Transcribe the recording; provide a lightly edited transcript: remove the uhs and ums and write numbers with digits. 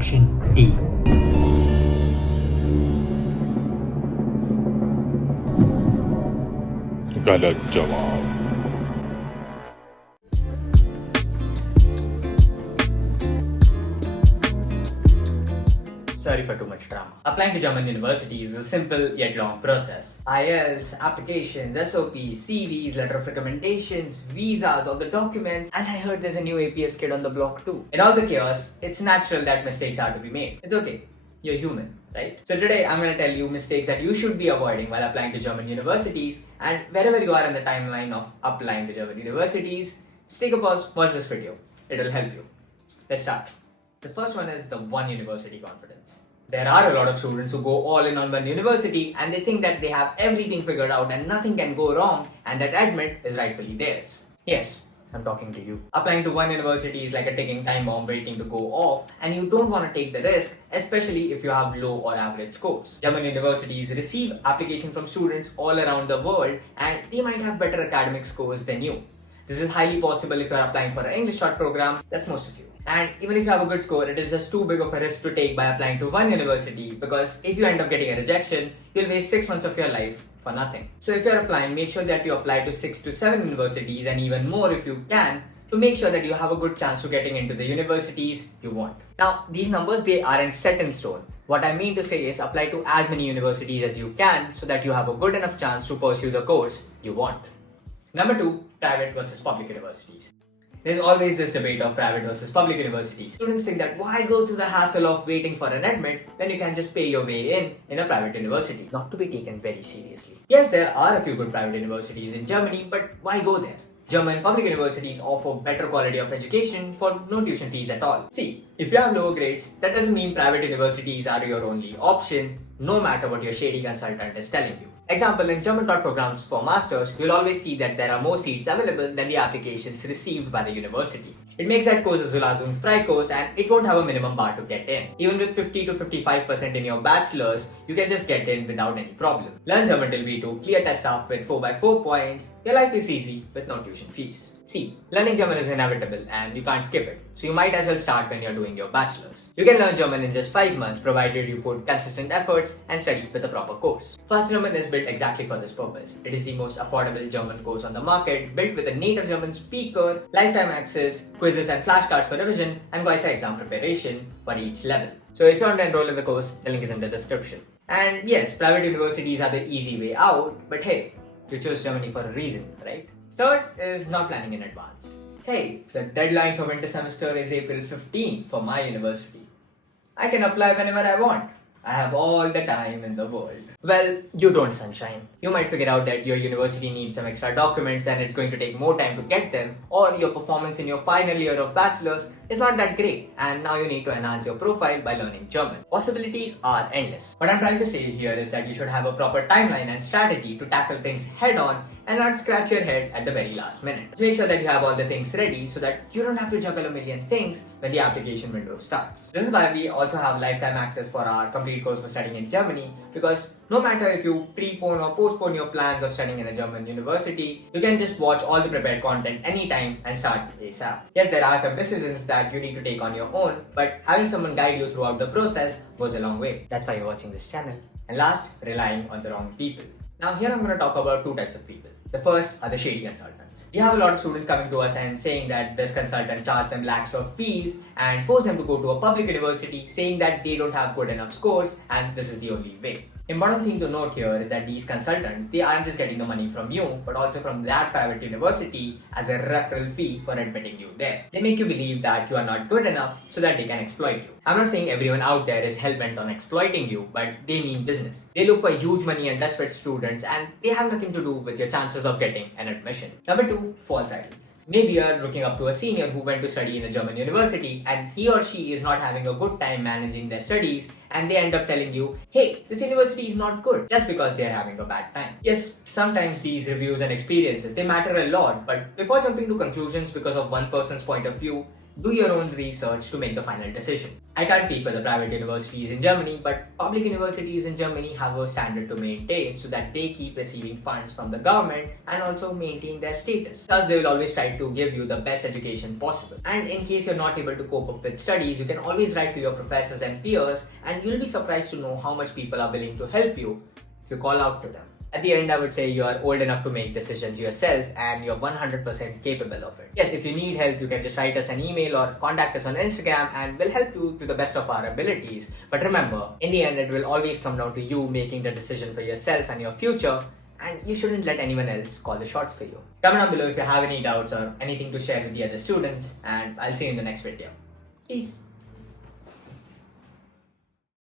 Option D. गलत जवाब। Sorry for too much drama. Applying to German university is a simple yet long process. IELTS, applications, SOPs, CVs, letter of recommendations, visas, all the documents, and I heard there's a new APS kid on the block too. In all the chaos, it's natural that mistakes are to be made. It's okay. You're human, right? So today I'm going to tell you mistakes that you should be avoiding while applying to German universities, and wherever you are in the timeline of applying to German universities, just take a pause, watch this video. It'll help you. Let's start. The first one is the one university confidence. There are a lot of students who go all in on one university and they think that they have everything figured out and nothing can go wrong and that admit is rightfully theirs. Yes, I'm talking to you. Applying to one university is like a ticking time bomb waiting to go off, and you don't want to take the risk, especially if you have low or average scores. German universities receive applications from students all around the world and they might have better academic scores than you. This is highly possible if you are applying for an English short program. That's most of you. And even if you have a good score, it is just too big of a risk to take by applying to one university, because if you end up getting a rejection, you'll waste 6 months of your life for nothing. So if you're applying, make sure that you apply to 6 to 7 universities and even more if you can, to make sure that you have a good chance to getting into the universities you want. Now, these numbers, they aren't set in stone. What I mean to say is apply to as many universities as you can so that you have a good enough chance to pursue the course you want. Number 2, private versus public universities. There's always this debate of private versus public universities. Students think that why go through the hassle of waiting for an admit when you can just pay your way in a private university. Not to be taken very seriously. Yes, there are a few good private universities in Germany, but why go there? German public universities offer better quality of education for no tuition fees at all. See, if you have lower grades, that doesn't mean private universities are your only option, no matter what your shady consultant is telling you. Example, in German taught programs for masters, you'll always see that there are more seats available than the applications received by the university. It makes that course a Zulassungsfreicourse and it won't have a minimum bar to get in. Even with 50 to 55% in your bachelor's, you can just get in without any problem. Learn German till B2, clear test off with 4x4 points, your life is easy with no tuition fees. See, learning German is inevitable and you can't skip it, so you might as well start when you're doing your bachelor's. You can learn German in just 5 months provided you put consistent efforts and study with a proper course. Fast German is built exactly for this purpose. It is the most affordable German course on the market, built with a native German speaker, lifetime access, quizzes and flashcards for revision, and Goethe exam preparation for each level. So if you want to enroll in the course, the link is in the description. And yes, private universities are the easy way out, but hey, you chose Germany for a reason, right? Third is not planning in advance. Hey, the deadline for winter semester is April 15th for my university. I can apply whenever I want. I have all the time in the world. Well, you don't, sunshine. You might figure out that your university needs some extra documents and it's going to take more time to get them, or your performance in your final year of bachelor's is not that great and now you need to enhance your profile by learning German. Possibilities are endless. What I'm trying to say here is that you should have a proper timeline and strategy to tackle things head on and not scratch your head at the very last minute. So make sure that you have all the things ready so that you don't have to juggle a million things when the application window starts. This is why we also have lifetime access for our complete course for studying in Germany, because no matter if you prepone or postpone your plans of studying in a German university, you can just watch all the prepared content anytime and start ASAP. Yes, there are some decisions that you need to take on your own, but having someone guide you throughout the process goes a long way. That's why you're watching this channel. And last, relying on the wrong people. Now here I'm going to talk about 2 types of people. The first are the shady consultants. We have a lot of students coming to us and saying that this consultant charged them lakhs of fees and forced them to go to a public university, saying that they don't have good enough scores and this is the only way. Important thing to note here is that these consultants, they aren't just getting the money from you, but also from that private university as a referral fee for admitting you there. They make you believe that you are not good enough so that they can exploit you. I'm not saying everyone out there is hell-bent on exploiting you, but they mean business. They look for huge money and desperate students and they have nothing to do with your chances of getting an admission. Number 2, false idols. Maybe you are looking up to a senior who went to study in a German university and he or she is not having a good time managing their studies, and they end up telling you, hey, this university is not good, just because they are having a bad time. Yes, sometimes these reviews and experiences, they matter a lot, but before jumping to conclusions because of one person's point of view, Do your own research to make the final decision. I can't speak for the private universities in Germany, but public universities in Germany have a standard to maintain so that they keep receiving funds from the government and also maintain their status. Thus, they will always try to give you the best education possible. And in case you're not able to cope up with studies, you can always write to your professors and peers, and you'll be surprised to know how much people are willing to help you if you call out to them. At the end, I would say you are old enough to make decisions yourself and you're 100% capable of it. Yes, if you need help, you can just write us an email or contact us on Instagram and we'll help you to the best of our abilities. But remember, in the end, it will always come down to you making the decision for yourself and your future, and you shouldn't let anyone else call the shots for you. Comment down below if you have any doubts or anything to share with the other students, and I'll see you in the next video. Peace.